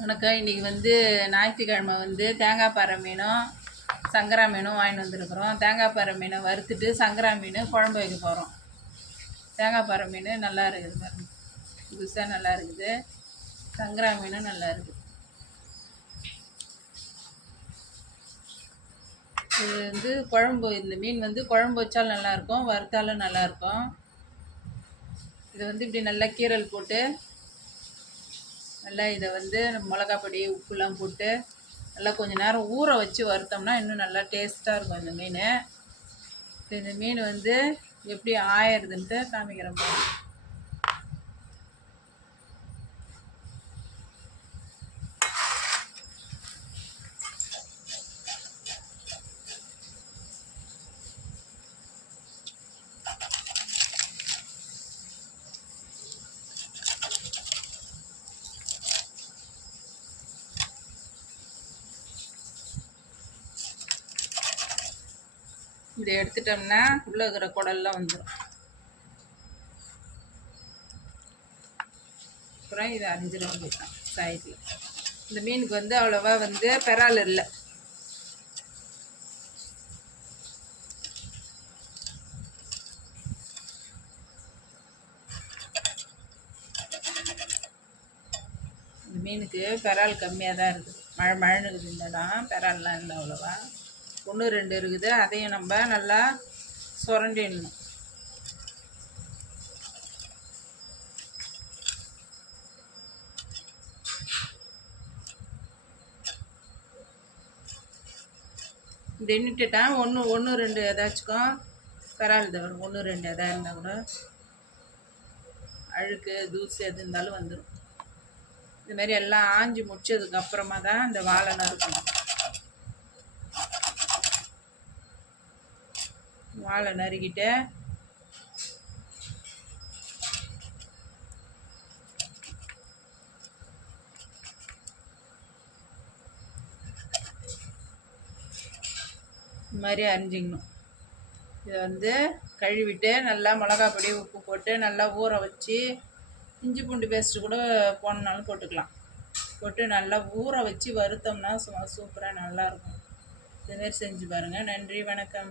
வணக்கம். இன்றைக்கி வந்து ஞாயிற்றுக்கிழமை வந்து தேங்காய் பாறை மீனும் சங்கரா மீனும் வாங்கிட்டு வந்துருக்குறோம். தேங்காய் பாறை மீனை வறுத்துட்டு சங்கரா மீன் குழம்பு வைக்க போகிறோம். தேங்காய் பாறை மீன் நல்லா இருக்குது பாருங்க, புதுசாக நல்லா இருக்குது. சங்கரா மீனும் நல்லா இருக்குது. இது வந்து குழம்பு, இந்த மீன் வந்து குழம்பு வச்சாலும் நல்லாயிருக்கும், வறுத்தாலும் நல்லாயிருக்கும். இது வந்து இப்படி நல்லா கீரல் போட்டு நல்லா இதை வந்து மிளகா பொடி உப்புலாம் போட்டு நல்லா கொஞ்சம் நேரம் ஊற வச்சு வறுத்தோம்னா இன்னும் நல்லா டேஸ்ட்டாக இருக்கும் இந்த மீன். இந்த மீன் வந்து எப்படி ஆயிடுதுன்ட்டு காமிக்கிறேன் பாருங்க. இப்படி எடுத்துட்டோம்னா உள்ளே இருக்கிற குடல்லாம் வந்துடும். அப்புறம் இதை அரிஞ்சிட வேண்டியதான் சைடில். இந்த மீனுக்கு வந்து அவ்வளோவா வந்து பெறால் இல்லை. இந்த மீனுக்கு பெறால் கம்மியாக தான் இருக்குது. மழைன்னு இருக்குது இந்த இடம். பெறால்லாம் இல்லை அவ்வளோவா, 1-2 இருக்குது. அதையும் நம்ம நல்லா சுரண்டிடணும். இப்படி எண்ணிட்டுட்டா 1-2 ஏதாச்சும் பெறால் தவிர 1-2 எதாக இருந்தால் கூட அழுக்கு தூசி எது இருந்தாலும் வந்துடும். இதுமாரி எல்லாம் ஆஞ்சி முடிச்சதுக்கப்புறமா தான் இந்த வாழை நறுக்கணும். வாழை நறுக்கிட்டு இந்த மாதிரி அரிஞ்சிக்கணும். இதை வந்து கழுவிட்டு நல்லா மிளகா பொடி உப்பு போட்டு நல்லா ஊற வச்சு, இஞ்சி பூண்டு பேஸ்ட்டு கூட போடணுன்னாலும் போட்டுக்கலாம். போட்டு நல்லா ஊற வச்சு வறுத்தோம்னா சூப்பராக நல்லாயிருக்கும். இதுமாரி செஞ்சு பாருங்கள். நன்றி, வணக்கம்.